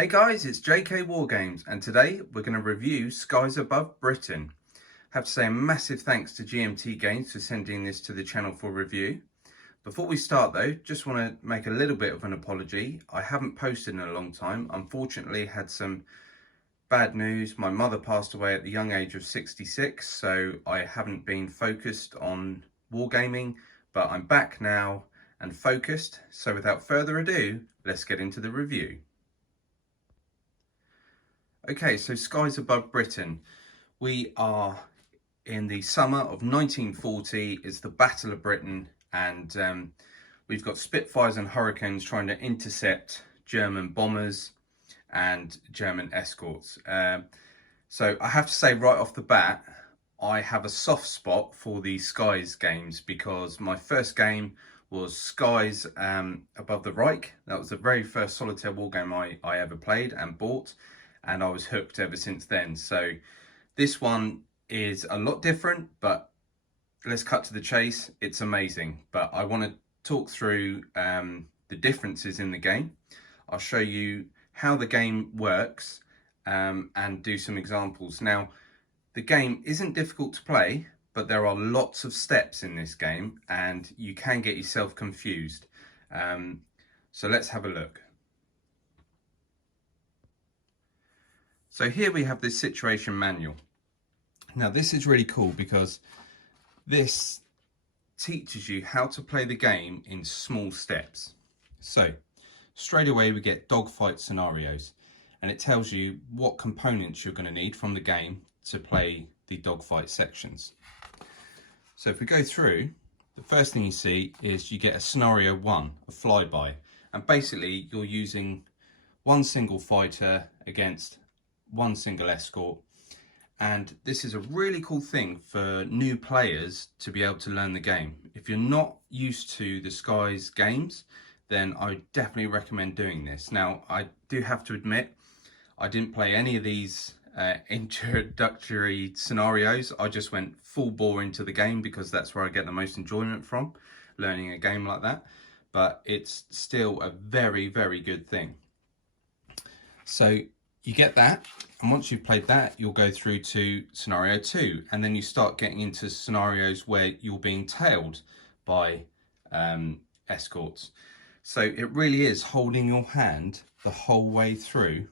Hey guys, it's JK Wargames, and today we're going to review Skies Above Britain. I have to say a massive thanks to GMT Games for sending this to the channel for review. Before we start though, just want to make a little bit of an apology. I haven't posted in a long time. Unfortunately, had some bad news. My mother passed away at the young age of 66, so I haven't been focused on wargaming, but I'm back now and focused. So without further ado, let's get into the review. Okay, so Skies Above Britain. We are in the summer of 1940. It's the Battle of Britain, and we've got Spitfires and Hurricanes trying to intercept German bombers and German escorts. So I have to say right off the bat, I have a soft spot for the Skies games because my first game was Skies Above the Reich. That was the very first solitaire war game I ever played and bought, and I was hooked ever since then. So this one is a lot different, but let's cut to the chase. It's amazing, but I want to talk through the differences in the game. I'll show you how the game works and do some examples. Now, the game isn't difficult to play, but there are lots of steps in this game and you can get yourself confused. So let's have a look. So here we have this situation manual. Now this is really cool because this teaches you how to play the game in small steps. So straight away we get dogfight scenarios, and it tells you what components you're going to need from the game to play the dogfight sections. So if we go through, the first thing you see is you get a scenario 1, a flyby, and basically you're using one single fighter against one single escort, and this is a really cool thing for new players to be able to learn the game. If you're not used to the Skies games, then I definitely recommend doing this. Now I do have to admit I didn't play any of these introductory scenarios. I just went full bore into the game because that's where I get the most enjoyment from, learning a game like that. But it's still a very, very good thing. So you get that, and once you've played that, you'll go through to scenario 2, and then you start getting into scenarios where you're being tailed by escorts. So it really is holding your hand the whole way through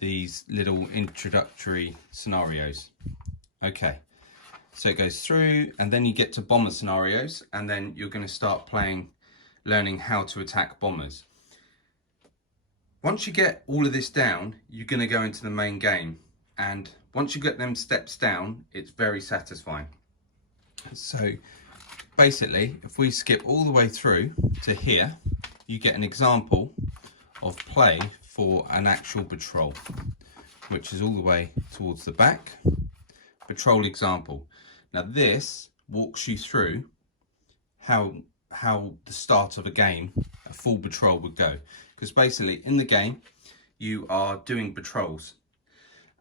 these little introductory scenarios. Okay, so it goes through, and then you get to bomber scenarios, and then you're going to start learning how to attack bombers. Once you get all of this down, you're going to go into the main game, and once you get them steps down, it's very satisfying. So basically, if we skip all the way through to here, you get an example of play for an actual patrol, which is all the way towards the back. Patrol example. Now this walks you through how the start of a game, a full patrol would go. Because basically in the game, you are doing patrols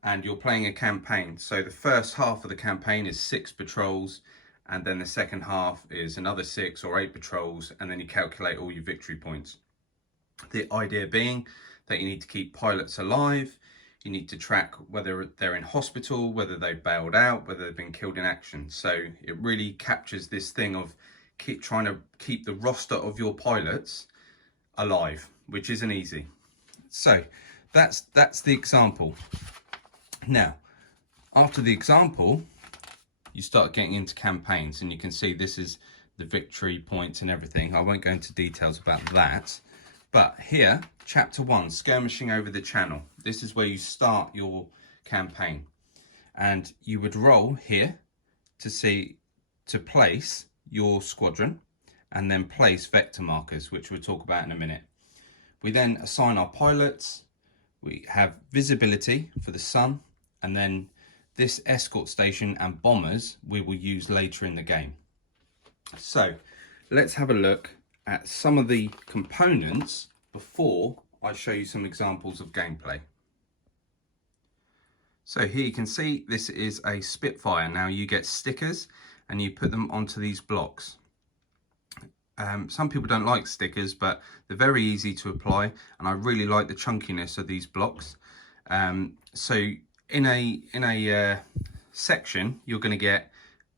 and you're playing a campaign. So the first half of the campaign is 6 patrols, and then the second half is another 6 or 8 patrols, and then you calculate all your victory points. The idea being that you need to keep pilots alive, you need to track whether they're in hospital, whether they've bailed out, whether they've been killed in action. So it really captures this thing of trying to keep the roster of your pilots alive, which isn't easy. So that's the example. Now, after the example, you start getting into campaigns, and you can see this is the victory points and everything. I won't go into details about that. But here, chapter 1, skirmishing over the channel. This is where you start your campaign. And you would roll here to place your squadron, and then place vector markers, which we'll talk about in a minute. We then assign our pilots. We have visibility for the sun, and then this escort station and bombers we will use later in the game. So let's have a look at some of the components before I show you some examples of gameplay. So here you can see this is a Spitfire. Now you get stickers and you put them onto these blocks. Some people don't like stickers, but they're very easy to apply, and I really like the chunkiness of these blocks. So in a section, you're going to get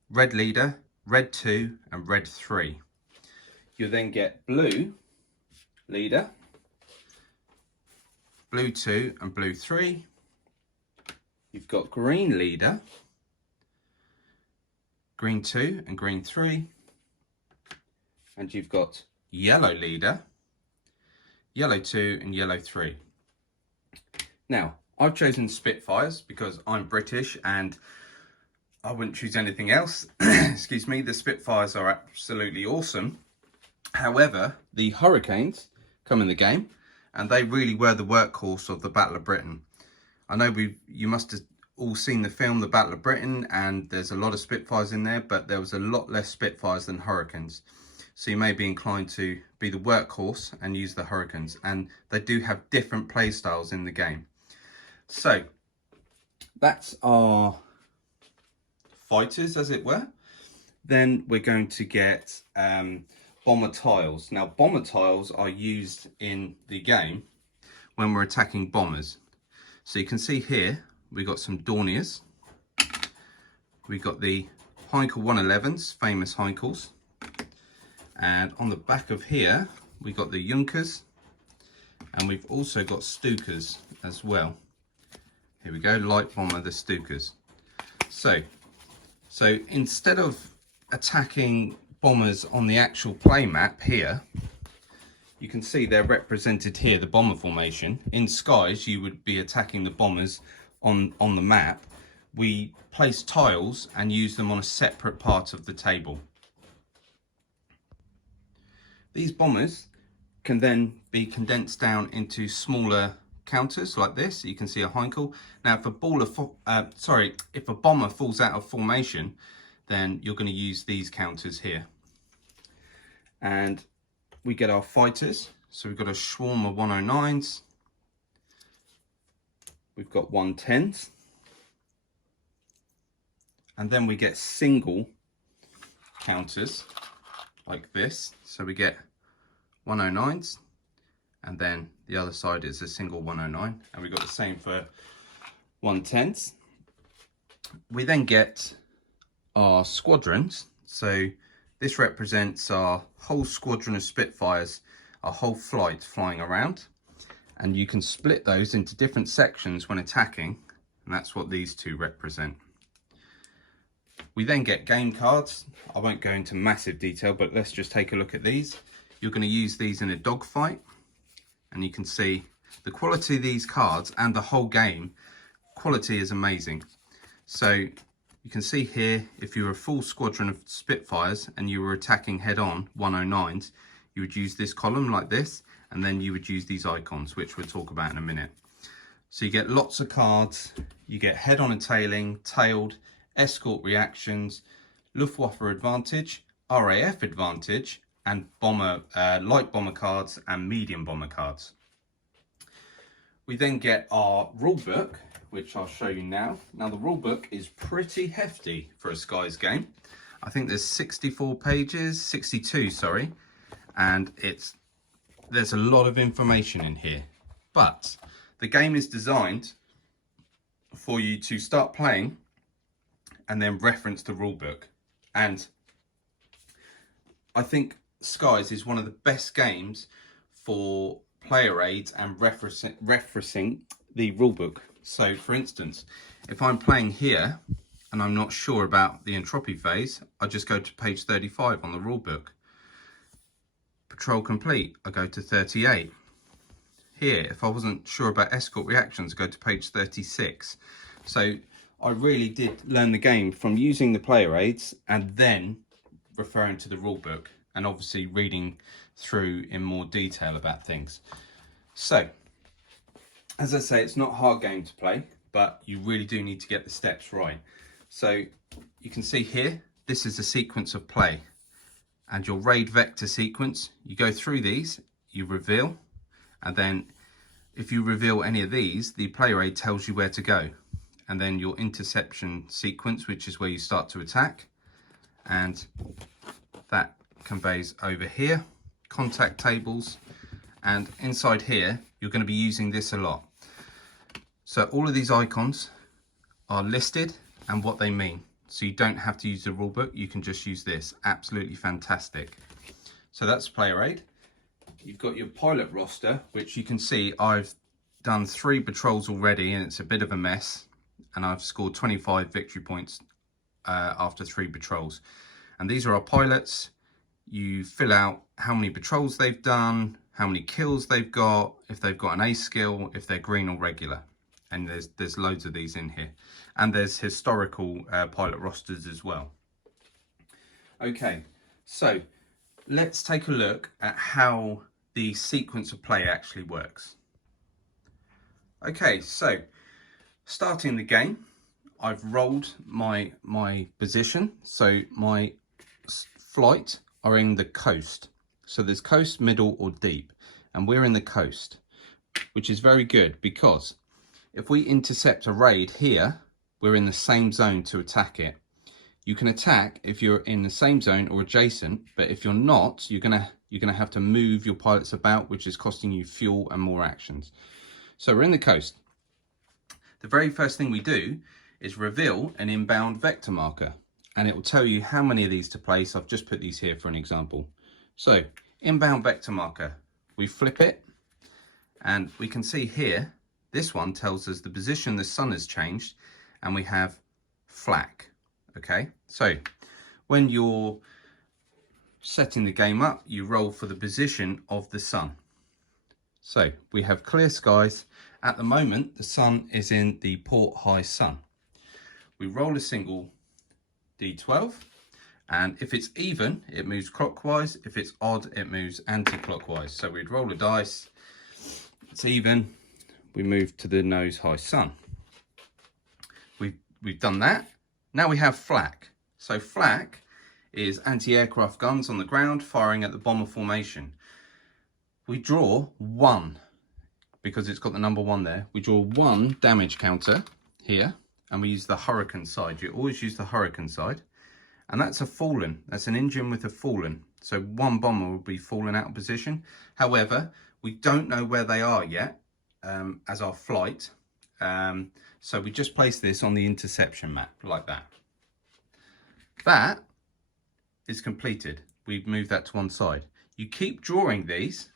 red leader, red 2 and red 3. You'll then get blue leader, blue 2 and blue 3. You've got green leader, green 2 and green 3. And you've got yellow leader, yellow 2 and yellow 3. Now, I've chosen Spitfires because I'm British and I wouldn't choose anything else. Excuse me, the Spitfires are absolutely awesome. However, the Hurricanes come in the game and they really were the workhorse of the Battle of Britain. I know you must have all seen the film The Battle of Britain, and there's a lot of Spitfires in there, but there was a lot less Spitfires than Hurricanes. So you may be inclined to be the workhorse and use the Hurricanes, and they do have different play styles in the game. So that's our fighters, as it were. Then we're going to get bomber tiles. Now, bomber tiles are used in the game when we're attacking bombers. So you can see here, we got some Dorniers. We got the Heinkel 111s, famous Heinkels. And on the back of here, we got the Junkers. And we've also got Stukers as well. Here we go, light bomber, the Stukers. So instead of attacking bombers on the actual play map here, you can see they're represented here, the bomber formation. In Skies, you would be attacking the bombers on the map. We place tiles and use them on a separate part of the table. These bombers can then be condensed down into smaller counters like this. You can see a Heinkel. Now, if a bomber falls out of formation, then you're going to use these counters here. And we get our fighters. So we've got a swarm of 109s. We've got 110s. And then we get single counters like this. So we get 109s. And then the other side is a single 109. And we've got the same for 110s. We then get our squadrons. So this represents our whole squadron of Spitfires, our whole flight flying around. And you can split those into different sections when attacking, and that's what these two represent. We then get game cards. I won't go into massive detail, but let's just take a look at these. You're going to use these in a dogfight, and you can see the quality of these cards and the whole game quality is amazing. So you can see here, if you were a full squadron of Spitfires and you were attacking head-on 109s, you would use this column like this, and then you would use these icons, which we'll talk about in a minute. So you get lots of cards. You get head-on and tailing, tailed, escort reactions, Luftwaffe advantage, RAF advantage, and bomber, light bomber cards and medium bomber cards. We then get our rule book, which I'll show you now. Now, the rule book is pretty hefty for a Skies game. I think there's 64 pages, 62, sorry, and there's a lot of information in here. But the game is designed for you to start playing and then reference the rule book. And I think Skies is one of the best games for player aids and referencing the rule book. So for instance, if I'm playing here and I'm not sure about the entropy phase, I just go to page 35 on the rule book. Patrol complete, I go to 38. Here, if I wasn't sure about escort reactions, I go to page 36. So I really did learn the game from using the player aids and then referring to the rule book, and obviously reading through in more detail about things. So, as I say, it's not a hard game to play, but you really do need to get the steps right. So you can see here, this is a sequence of play. And your raid vector sequence, you go through these, you reveal, and then if you reveal any of these, the player aid tells you where to go. And then your interception sequence, which is where you start to attack, and that conveys over here, contact tables, and inside here you're going to be using this a lot. So all of these icons are listed and what they mean. So you don't have to use the rulebook, you can just use this. Absolutely fantastic. So that's player aid. You've got your pilot roster, which you can see I've done 3 patrols already and it's a bit of a mess. And I've scored 25 victory points after 3 patrols. And these are our pilots. You fill out how many patrols they've done, how many kills they've got, if they've got an A skill, if they're green or regular. And there's loads of these in here. And there's historical pilot rosters as well. Okay, so let's take a look at how the sequence of play actually works. Okay, so starting the game, I've rolled my position. So my flight are in the coast. So there's coast, middle or deep. And we're in the coast, which is very good because if we intercept a raid here, we're in the same zone to attack it. You can attack if you're in the same zone or adjacent, but if you're not, you're gonna have to move your pilots about, which is costing you fuel and more actions. So we're in the coast. The very first thing we do is reveal an inbound vector marker, and it will tell you how many of these to place. I've just put these here for an example. So inbound vector marker, we flip it, and we can see here, this one tells us the position the sun has changed, and we have flak. Okay, so when you're setting the game up, you roll for the position of the sun. So we have clear skies. At the moment, the sun is in the port high sun. We roll a single D12, and if it's even, it moves clockwise. If it's odd, it moves anti-clockwise. So we'd roll a dice. It's even, we move to the nose high sun. We've done that. Now we have flak. So flak is anti-aircraft guns on the ground firing at the bomber formation. We draw 1, because it's got the number 1 there. We draw 1 damage counter here, and we use the hurricane side. You always use the hurricane side. And that's a fallen. That's an engine with a fallen. So 1 bomber will be fallen out of position. However, we don't know where they are yet as our flight. So we just place this on the interception map like that. That is completed. We've moved that to one side. You keep drawing these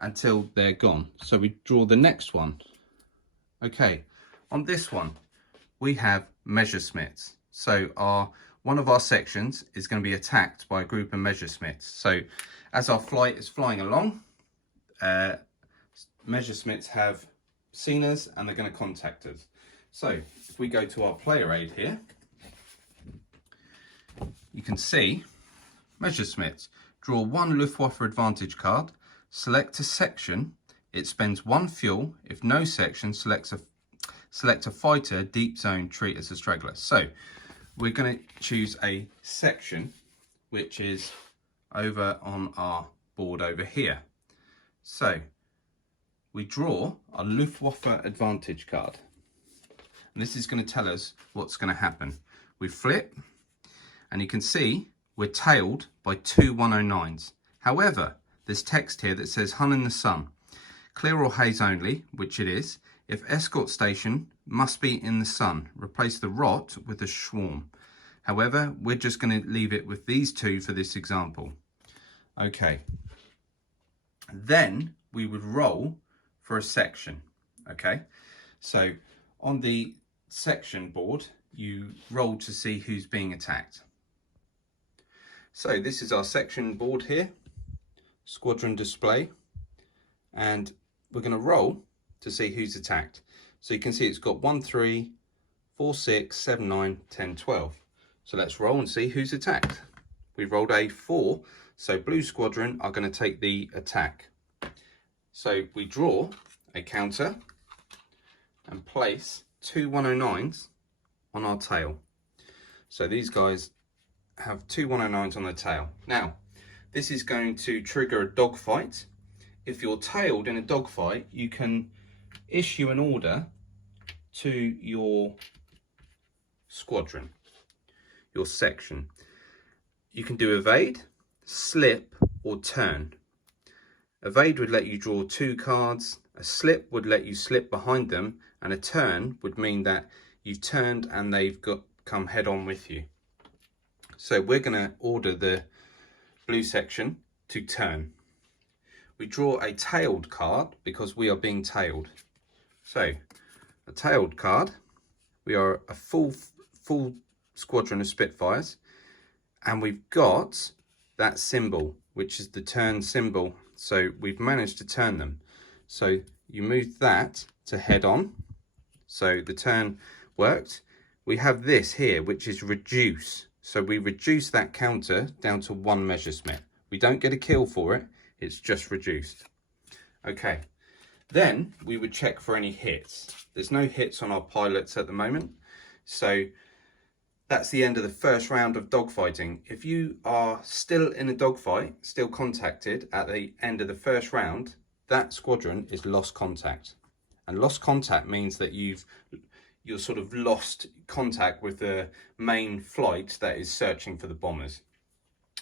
until they're gone. So we draw the next one. Okay, on this one, we have Messerschmitts. So one of our sections is going to be attacked by a group of Messerschmitts. So as our flight is flying along, Messerschmitts have seen us and they're going to contact us. So if we go to our player aid here, you can see Messerschmitts. Draw 1 Luftwaffe advantage card, select a section, it spends 1 fuel. If no section, select a fighter, deep zone, treat as a straggler. So we're going to choose a section which is over on our board over here. So we draw a Luftwaffe advantage card. And this is going to tell us what's going to happen. We flip, and you can see we're tailed by 2 109s. However, there's text here that says Hun in the sun. Clear or haze only, which it is. If escort station must be in the sun, replace the rot with a swarm. However, we're just going to leave it with these 2 for this example. Okay. Then we would roll for a section. Okay. So on the section board, you roll to see who's being attacked. So this is our section board here, squadron display, and we're going to roll to see who's attacked. So you can see it's got 1, 3, 4, 6, 7, 9, 10, 12. So let's roll and see who's attacked. We rolled a 4, so blue squadron are going to take the attack. So we draw a counter and place 2 109s on our tail. So these guys have 2 109s on the tail. Now, this is going to trigger a dogfight. If you're tailed in a dogfight, you can issue an order to your squadron, your section. You can do evade, slip or turn. Evade would let you draw 2 cards, a slip would let you slip behind them, and a turn would mean that you've turned and they've come head on with you. So we're going to order the blue section to turn. We draw a tailed card because we are being tailed. So a tailed card, we are a full squadron of Spitfires, and we've got that symbol, which is the turn symbol. So we've managed to turn them. So you move that to head on. So the turn worked. We have this here, which is reduce. So we reduce that counter down to 1 Messerschmitt. We don't get a kill for it. It's just reduced. Okay. Then we would check for any hits. There's no hits on our pilots at the moment. So that's the end of the first round of dogfighting. If you are still in a dogfight, still contacted at the end of the first round, that squadron is lost contact. And lost contact means that you're sort of lost contact with the main flight that is searching for the bombers,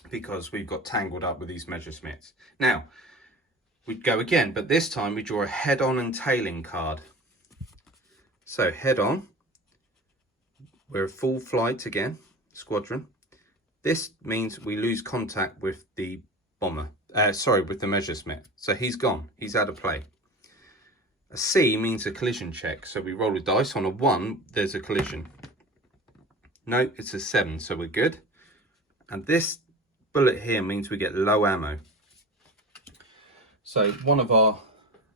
because we've got tangled up with these Messerschmitts. Now, we'd go again, but this time we draw a head-on and tailing card. So head-on, we're a full flight again, squadron. This means we lose contact with the bomber, with the Messerschmitt. So he's gone, he's out of play. A C means a collision check, so we roll a dice. On a 1, there's a collision. No, it's a 7, so we're good. And this bullet here means we get low ammo. So one of our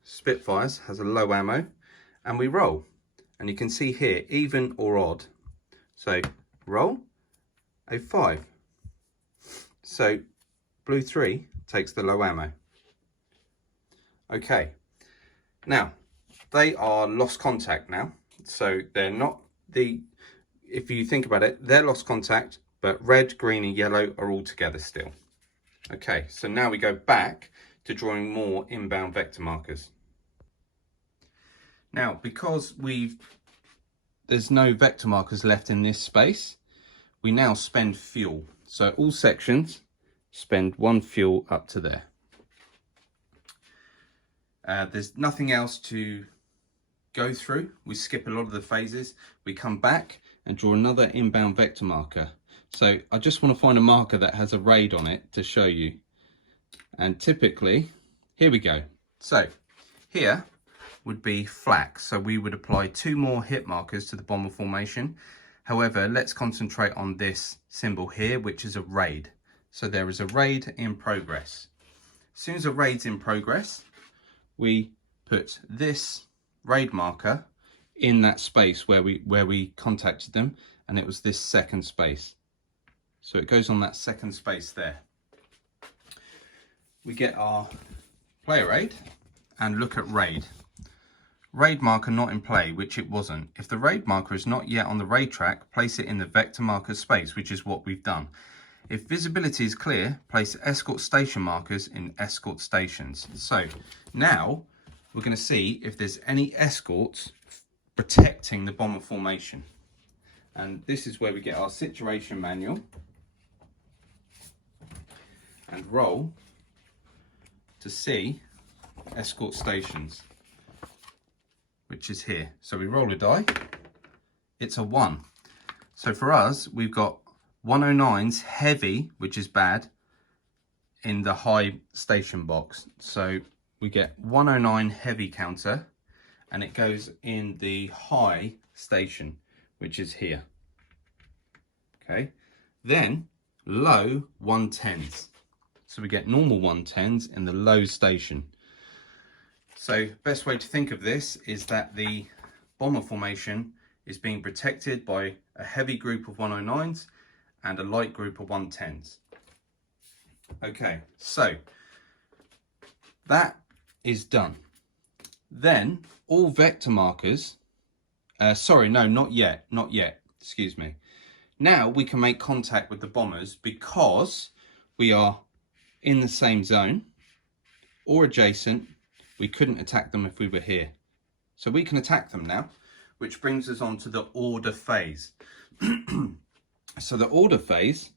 Spitfires has a low ammo, and we roll. And you can see here, even or odd. So roll a 5. So blue 3 takes the low ammo. Okay, now they are lost contact now. So they're not if you think about it, they're lost contact, but red, green and yellow are all together still. Okay, so now we go back to drawing more inbound vector markers. Now, because there's no vector markers left in this space, we now spend fuel. So all sections spend 1 fuel up to there. There's nothing else to go through. We skip a lot of the phases. We come back and draw another inbound vector marker. So I just want to find a marker that has a raid on it to show you. And typically, here we go. So here would be flak. So we would apply 2 more hit markers to the bomber formation. However, let's concentrate on this symbol here, which is a raid. So there is a raid in progress. As soon as a raid's in progress, we put this raid marker in that space where we contacted them, and it was this second space. So it goes on that second space there. We get our player raid and look at raid. Raid marker not in play, which it wasn't. If the raid marker is not yet on the raid track, place it in the vector marker space, which is what we've done. If visibility is clear, place escort station markers in escort stations. So now we're going to see if there's any escorts protecting the bomber formation. And this is where we get our situation manual and roll to see escort stations, which is here. So we roll a die, it's a 1. So for us, we've got 109s heavy, which is bad, in the high station box. So we get 109 heavy counter, and it goes in the high station, which is here. Okay, then low 110s. So we get normal 110s in the low station. So best way to think of this is that the bomber formation is being protected by a heavy group of 109s and a light group of 110s. Okay, so that is done. Then all vector markers, sorry, no, not yet, excuse me. Now we can make contact with the bombers because we are in the same zone or adjacent. We couldn't attack them if we were here. So we can attack them now, which brings us on to the order phase. So the order phase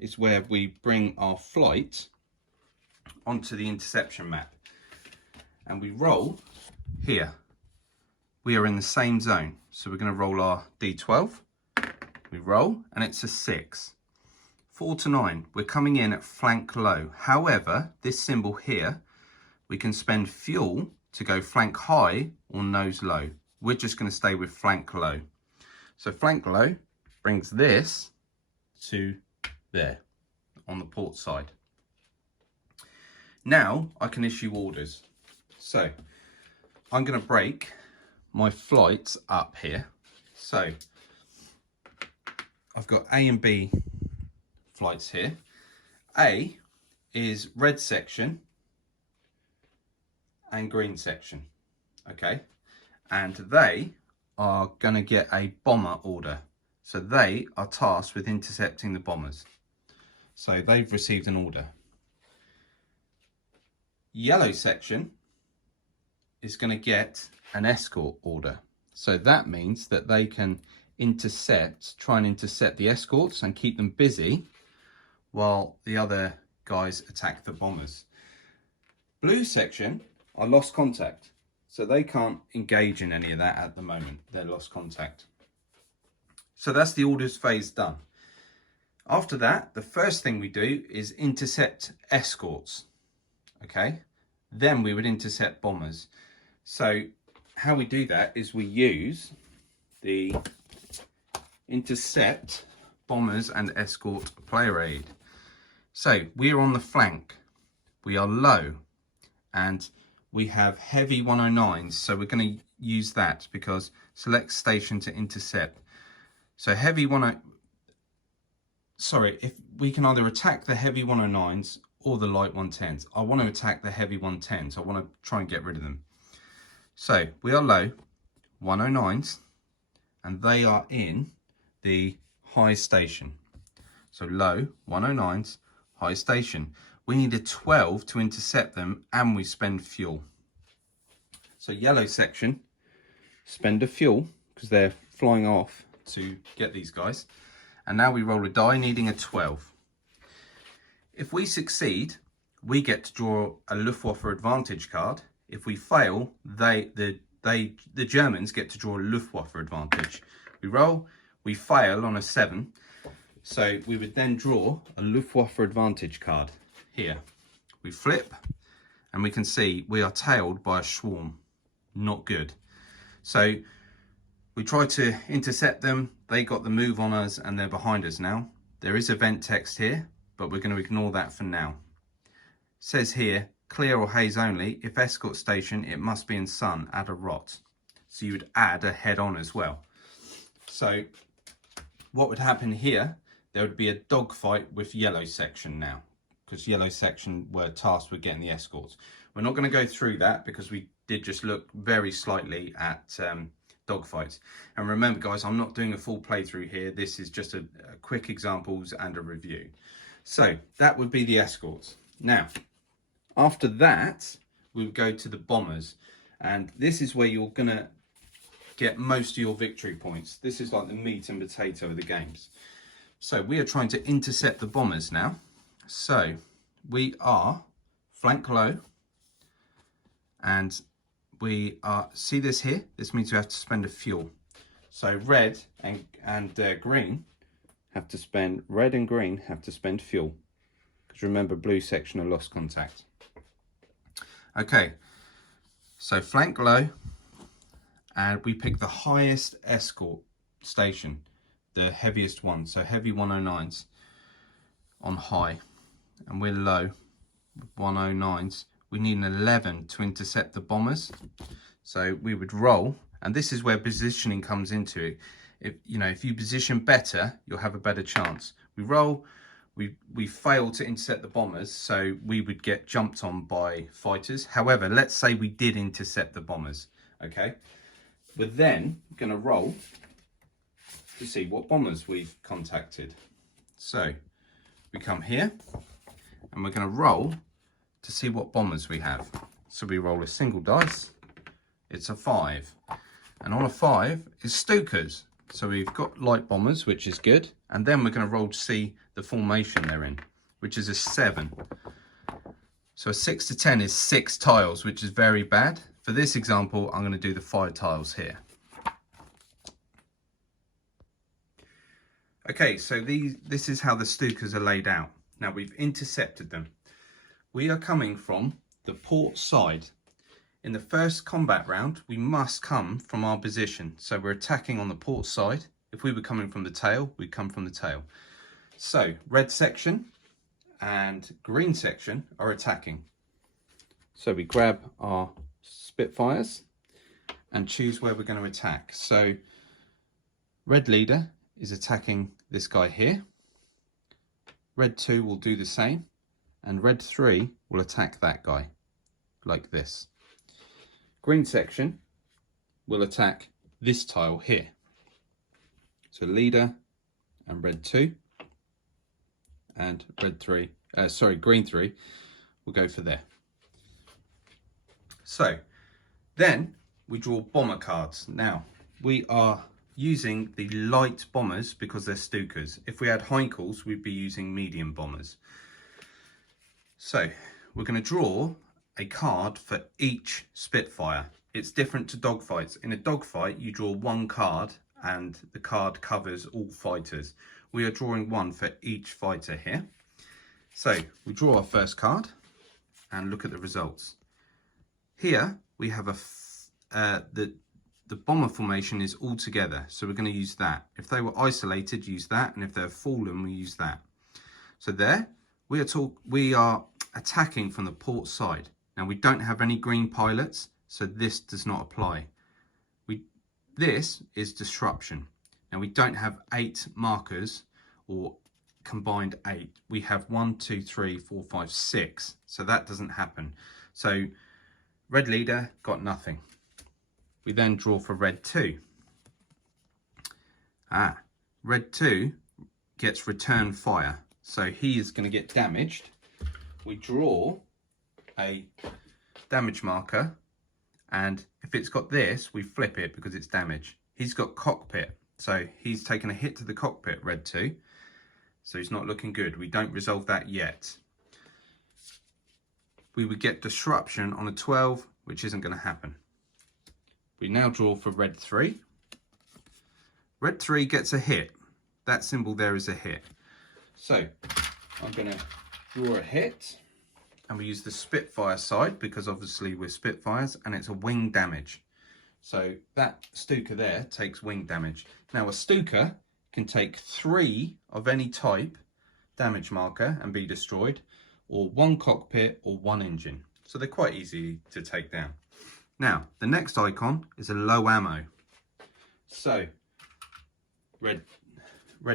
is where we bring our flight onto the interception map. And we roll here. We are in the same zone. So we're going to roll our D12. We roll, and it's a 6. 4 to 9. We're coming in at flank low. However, this symbol here, we can spend fuel to go flank high or nose low. We're just going to stay with flank low. So flank low brings this to there on the port side. Now I can issue orders. So I'm going to break my flights up here. So I've got A and B flights here. A is red section and green section, okay, and they are going to get a bomber order, so they are tasked with intercepting the bombers, so they've received an order. Yellow section is going to get an escort order, so that means that they can try and intercept the escorts and keep them busy while the other guys attack the bombers. Blue section are lost contact, so they can't engage in any of that at the moment. They're lost contact. So that's the orders phase done. After that, the first thing we do is intercept escorts, okay? Then we would intercept bombers. So how we do that is we use the intercept bombers and escort player aid. So we are on the flank, we are low, and we have heavy 109s, so we're going to use that because select station to intercept. So heavy if we can either attack the heavy 109s or the light 110s. I want to attack the heavy 110s. I want to try and get rid of them. So we are low 109s, and they are in the high station. So low 109s, high station. We need a 12 to intercept them, and we spend fuel. So yellow section, spend a fuel because they're flying off to get these guys. And now we roll a die needing a 12. If we succeed, we get to draw a Luftwaffe advantage card. If we fail, the Germans get to draw a Luftwaffe advantage. We roll, we fail on a 7. So we would then draw a Luftwaffe advantage card. Here we flip, and we can see we are tailed by a swarm. Not good. So we try to intercept them. They got the move on us, and they're behind us now. There is event text here, but we're going to ignore that for now. It says here, clear or haze only. If escort station, it must be in sun. Add a rot. So you would add a head on as well. So what would happen here? There would be a dogfight with yellow section now, because yellow section were tasked with getting the escorts. We're not going to go through that because we did just look very slightly at dogfights. And remember, guys, I'm not doing a full playthrough here. This is just a quick examples and a review. So that would be the escorts. Now, after that, we would go to the bombers. And this is where you're going to get most of your victory points. This is like the meat and potato of the games. So we are trying to intercept the bombers now. So we are flank low, and we are, see this here? This means we have to spend a fuel. So red and green have to spend, red and green have to spend fuel. Because remember, blue section are lost contact. Okay, so flank low, and we pick the highest escort station, the heaviest one. So heavy 109s on high, and we're low 109s. We need an 11 to intercept the bombers. So we would roll, and this is where positioning comes into it. If you position better, you'll have a better chance. We roll, we fail to intercept the bombers, so we would get jumped on by fighters. However, let's say we did intercept the bombers, okay? We're then gonna roll to see what bombers we've contacted. So we come here, and we're gonna roll to see what bombers we have. So we roll a single dice, it's a 5. And on a 5 is Stukas. So we've got light bombers, which is good, and then we're going to roll to see the formation they're in, which is a 7. So a 6 to 10 is 6 tiles, which is very bad. For this example, I'm going to do the 5 tiles here. Okay, so this is how the Stukas are laid out. Now we've intercepted them. We are coming from the port side. In the first combat round, we must come from our position. So we're attacking on the port side. If we were coming from the tail, we'd come from the tail. So red section and green section are attacking. So we grab our Spitfires and choose where we're going to attack. So red leader is attacking this guy here. Red 2 will do the same, and red 3 will attack that guy like this. Green section will attack this tile here. So leader and red 2 and green 3 will go for there. So then we draw bomber cards. Now we are using the light bombers because they're Stukas. If we had Heinkels, we'd be using medium bombers. So we're going to draw a card for each Spitfire. It's different to dogfights. In a dogfight, you draw one card and the card covers all fighters. We are drawing one for each fighter here. So we draw our first card and look at the results. Here we have the bomber formation is all together, so we're going to use that. If they were isolated, use that, and if they're fallen, we use that. So there, we are attacking from the port side. Now we don't have any green pilots, so this does not apply. This is disruption. Now we don't have 8 markers or combined 8. We have 1, 2, 3, 4, 5, 6. So that doesn't happen. So red leader got nothing. We then draw for red 2. Red 2 gets return fire. So he is going to get damaged. We draw a damage marker, and if it's got this, we flip it because it's damage. He's got cockpit, so he's taken a hit to the cockpit, red 2. So he's not looking good. We don't resolve that yet. We would get disruption on a 12, which isn't going to happen. We now draw for red 3. Red 3 gets a hit. That symbol there is a hit. So I'm going to draw a hit, and we use the Spitfire side because obviously we're Spitfires, and it's a wing damage. So that Stuka there takes wing damage. Now a Stuka can take 3 of any type damage marker and be destroyed, or 1 cockpit or 1 engine. So they're quite easy to take down. Now the next icon is a low ammo. So red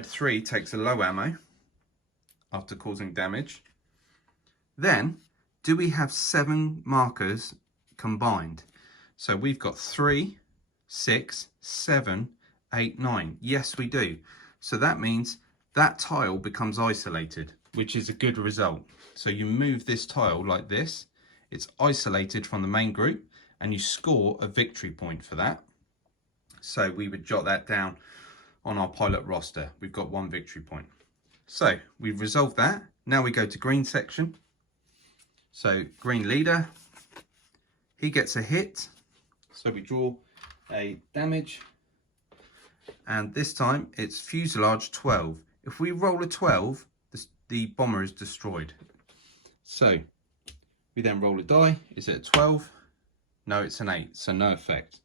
3 takes a low ammo after causing damage. Then do we have 7 markers combined? So we've got 3, 6, 7, 8, 9. Yes, we do. So that means that tile becomes isolated, which is a good result. So you move this tile like this, it's isolated from the main group, and you score a victory point for that. So we would jot that down on our pilot roster. We've got 1 victory point. So we've resolved that. Now we go to green section. So green leader, he gets a hit. So we draw a damage, and this time it's fuselage 12. If we roll a 12, the bomber is destroyed. So we then roll a die. Is it a 12? No, it's an 8, so no effect.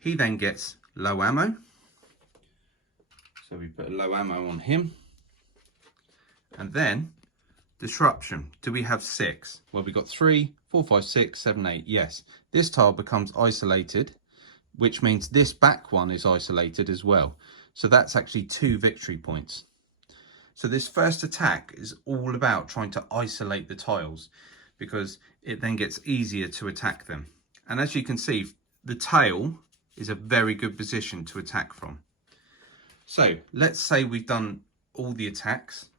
He then gets low ammo. So we put a low ammo on him. And then disruption. Do we have 6? Well, we got 3, 4, 5, 6, 7, 8. Yes. This tile becomes isolated, which means this back one is isolated as well. So that's actually 2 victory points. So this first attack is all about trying to isolate the tiles, because it then gets easier to attack them. And as you can see, the tail is a very good position to attack from. So let's say we've done all the attacks.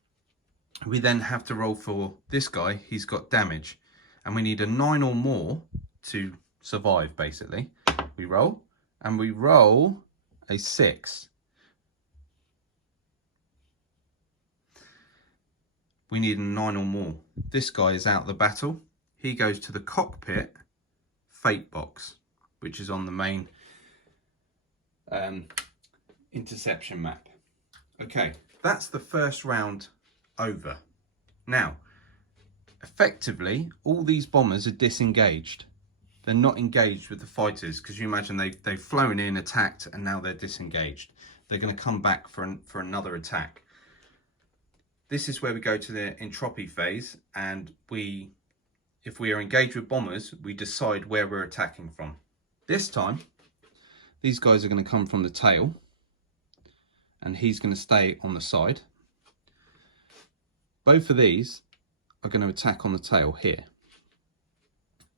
We then have to roll for this guy. He's got damage, and we need a 9 or more to survive, basically. We roll, and we roll a 6. we need a 9 or more. This guy is out of the battle. He goes to the cockpit fate box, which is on the main interception map. Okay, that's the first round over. Now, effectively, all these bombers are disengaged. They're not engaged with the fighters, because you imagine they've flown in, attacked, and now they're disengaged. They're going to come back for another attack. This is where we go to the entropy phase, and if we are engaged with bombers, we decide where we're attacking from. This time, these guys are going to come from the tail, and he's going to stay on the side. Both of these are going to attack on the tail here.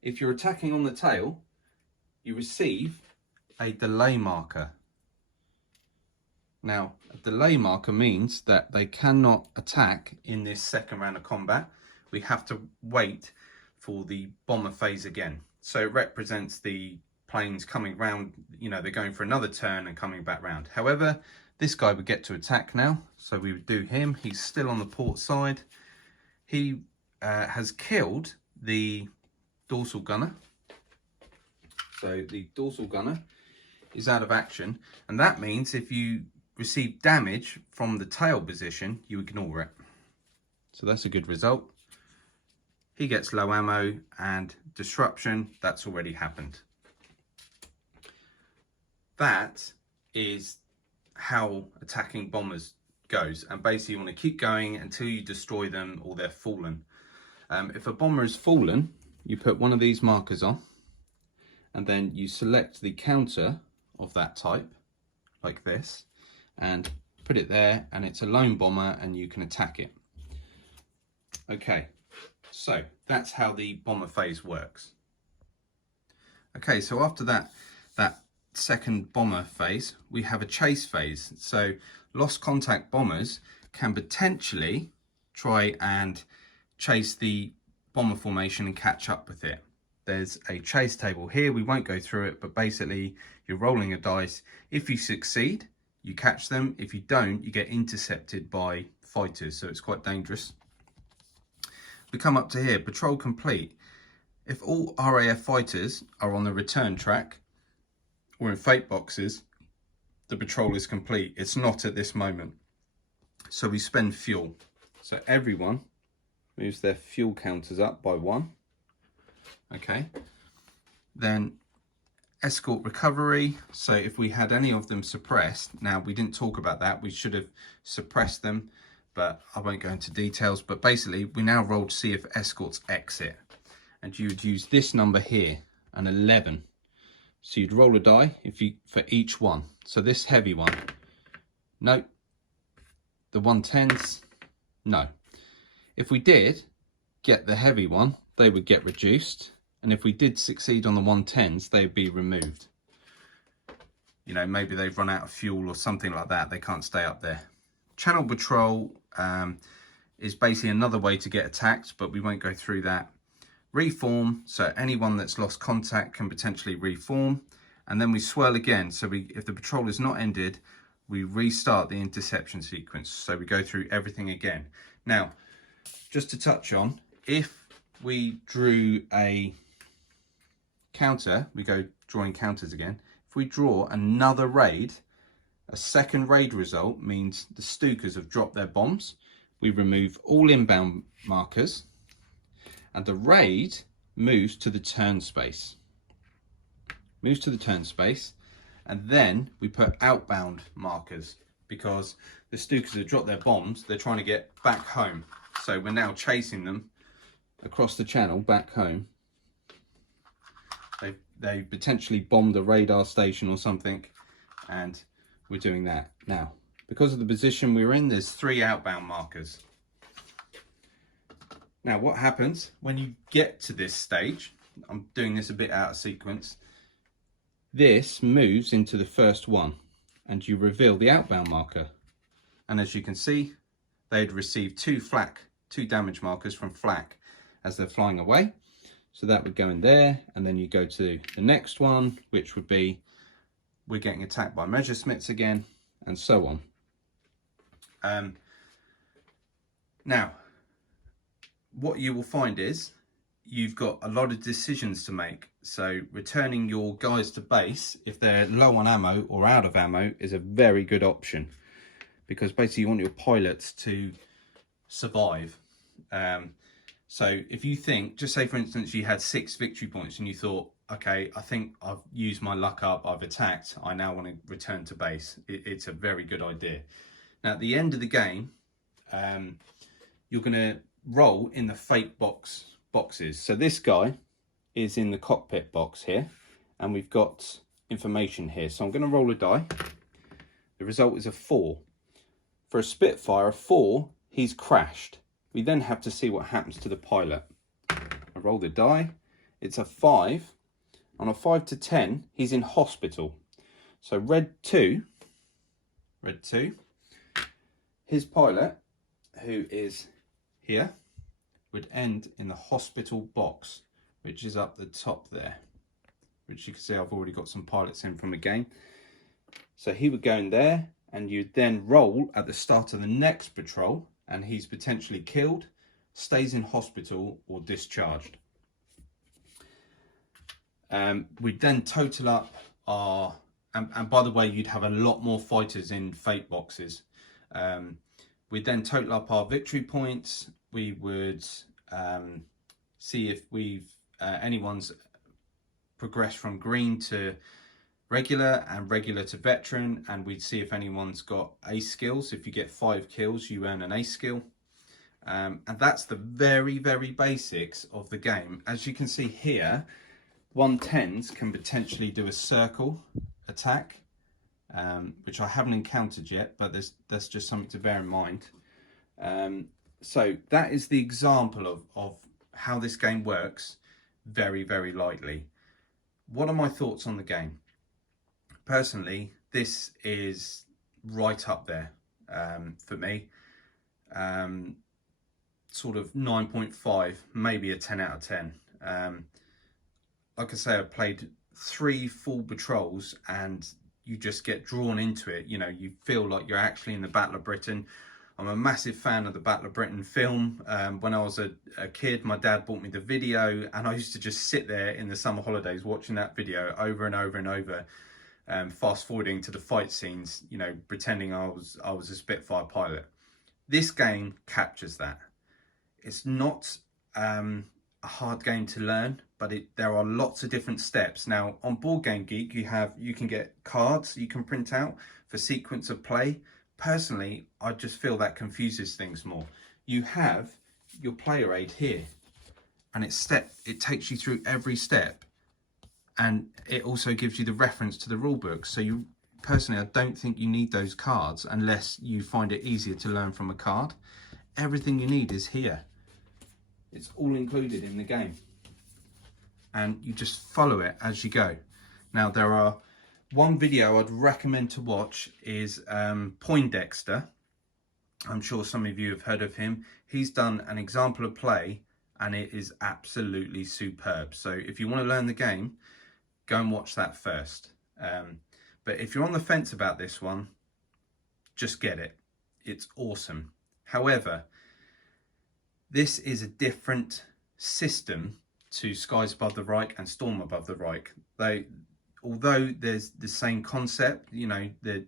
If you're attacking on the tail, you receive a delay marker. Now, a delay marker means that they cannot attack in this second round of combat. We have to wait for the bomber phase again. So it represents the planes coming round, you know, they're going for another turn and coming back round. However, this guy would get to attack now, so we would do him. He's still on the port side. He has killed the dorsal gunner. So the dorsal gunner is out of action, and that means if you receive damage from the tail position, you ignore it. So that's a good result. He gets low ammo and disruption. That's already happened. That is how attacking bombers goes, and basically you want to keep going until you destroy them or they're fallen. If a bomber is fallen, you put one of these markers on, and then you select the counter of that type, like this, and put it there, and it's a lone bomber, and you can attack it. Okay, so that's how the bomber phase works. Okay, so after that second bomber phase, we have a chase phase. So lost contact bombers can potentially try and chase the bomber formation and catch up with it. There's a chase table here. We won't go through it, but basically you're rolling a dice. If you succeed, you catch them. If you don't, you get intercepted by fighters, so it's quite dangerous. We come up to here, patrol complete. If all RAF fighters are on the return track or in fate boxes, the patrol is complete. It's not at this moment. So we spend fuel. So everyone moves their fuel counters up by 1. Okay. Then escort recovery. So if we had any of them suppressed, now we didn't talk about that. We should have suppressed them, but I won't go into details. But basically, we now roll to see if escorts exit. And you would use this number here, an 11. So you'd roll a die for each one. So this heavy one, no. The 110s, no. If we did get the heavy one, they would get reduced. And if we did succeed on the 110s, they'd be removed. You know, maybe they've run out of fuel or something like that. They can't stay up there. Channel patrol is basically another way to get attacked, but we won't go through that. Reform, so anyone that's lost contact can potentially reform. And then we swirl again. So if the patrol is not ended, we restart the interception sequence. So we go through everything again. Now, just to touch on, if we drew a counter, we go drawing counters again. If we draw another raid, a second raid result means the Stukas have dropped their bombs. We remove all inbound markers, and the raid moves to the turn space. Moves to the turn space, and then we put outbound markers because the Stukas have dropped their bombs. They're trying to get back home. So we're now chasing them across the channel back home. They potentially bombed a radar station or something, and we're doing that. Now, because of the position we're in, there's 3 outbound markers. Now, what happens when you get to this stage, I'm doing this a bit out of sequence, this moves into the first one, and you reveal the outbound marker. And as you can see, they'd received 2 damage markers from flak as they're flying away. So that would go in there, and then you go to the next one, which would be we're getting attacked by Messerschmitts again, and so on. Now, what you will find is you've got a lot of decisions to make. So returning your guys to base, if they're low on ammo or out of ammo, is a very good option, because basically you want your pilots to survive. So if you think, just say for instance you had 6 victory points and you thought, okay, I think I've used my luck up, I've attacked, I now want to return to base. It's a very good idea. Now at the end of the game, you're going to roll in the fate boxes. So this guy is in the cockpit box here, and we've got information here. So I'm going to roll a die. The result is a 4. For a Spitfire, a 4, he's crashed. We then have to see what happens to the pilot. I roll the die. It's a 5. On a 5 to 10, he's in hospital. So red 2, his pilot, who is here, would end in the hospital box, which is up the top there, which you can see I've already got some pilots in from a game. So he would go in there, and you'd then roll at the start of the next patrol, and he's potentially killed, stays in hospital, or discharged. We'd then total up our, and by the way, you'd have a lot more fighters in fate boxes. We'd then total up our victory points. We would see if anyone's progressed from green to regular and regular to veteran, and we'd see if anyone's got ace skills. If you get 5 kills, you earn an ace skill. And that's the very, very basics of the game. As you can see here, 110s can potentially do a circle attack, which I haven't encountered yet, but that's just something to bear in mind. So that is the example of how this game works, very, very lightly. What are my thoughts on the game? Personally, this is right up there for me. Sort of 9.5, maybe a 10 out of 10. Like I say, I played 3 full patrols, and you just get drawn into it. You know, you feel like you're actually in the Battle of Britain. I'm a massive fan of the Battle of Britain film. When I was a kid, my dad bought me the video, and I used to just sit there in the summer holidays watching that video over and over and over, fast forwarding to the fight scenes, you know, pretending I was a Spitfire pilot. This game captures that. It's not a hard game to learn, but there are lots of different steps. Now on Board Game Geek, you can get cards you can print out for sequence of play. Personally, I just feel that confuses things more. You have your player aid here, and it takes you through every step, and it also gives you the reference to the rule book. So personally, I don't think you need those cards unless you find it easier to learn from a card. Everything you need is here. It's all included in the game, and you just follow it as you go. Now one video I'd recommend to watch is Poindexter. I'm sure some of you have heard of him. He's done an example of play, and it is absolutely superb. So if you want to learn the game, go and watch that first. But if you're on the fence about this one, just get it. It's awesome. However, this is a different system to Skies Above the Reich and Storm Above the Reich. Although there's the same concept, you know, the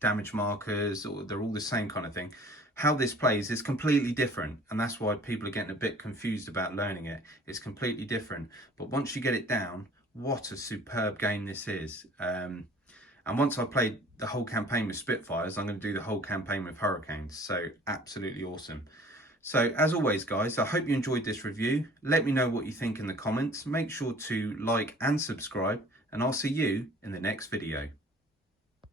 damage markers, or they're all the same kind of thing, how this plays is completely different, and that's why people are getting a bit confused about learning it. It's completely different, but once you get it down, what a superb game this is. And once I've played the whole campaign with Spitfires, I'm going to do the whole campaign with Hurricanes. So absolutely awesome. So as always, guys, I hope you enjoyed this review. Let me know what you think in the comments. Make sure to like and subscribe, and I'll see you in the next video.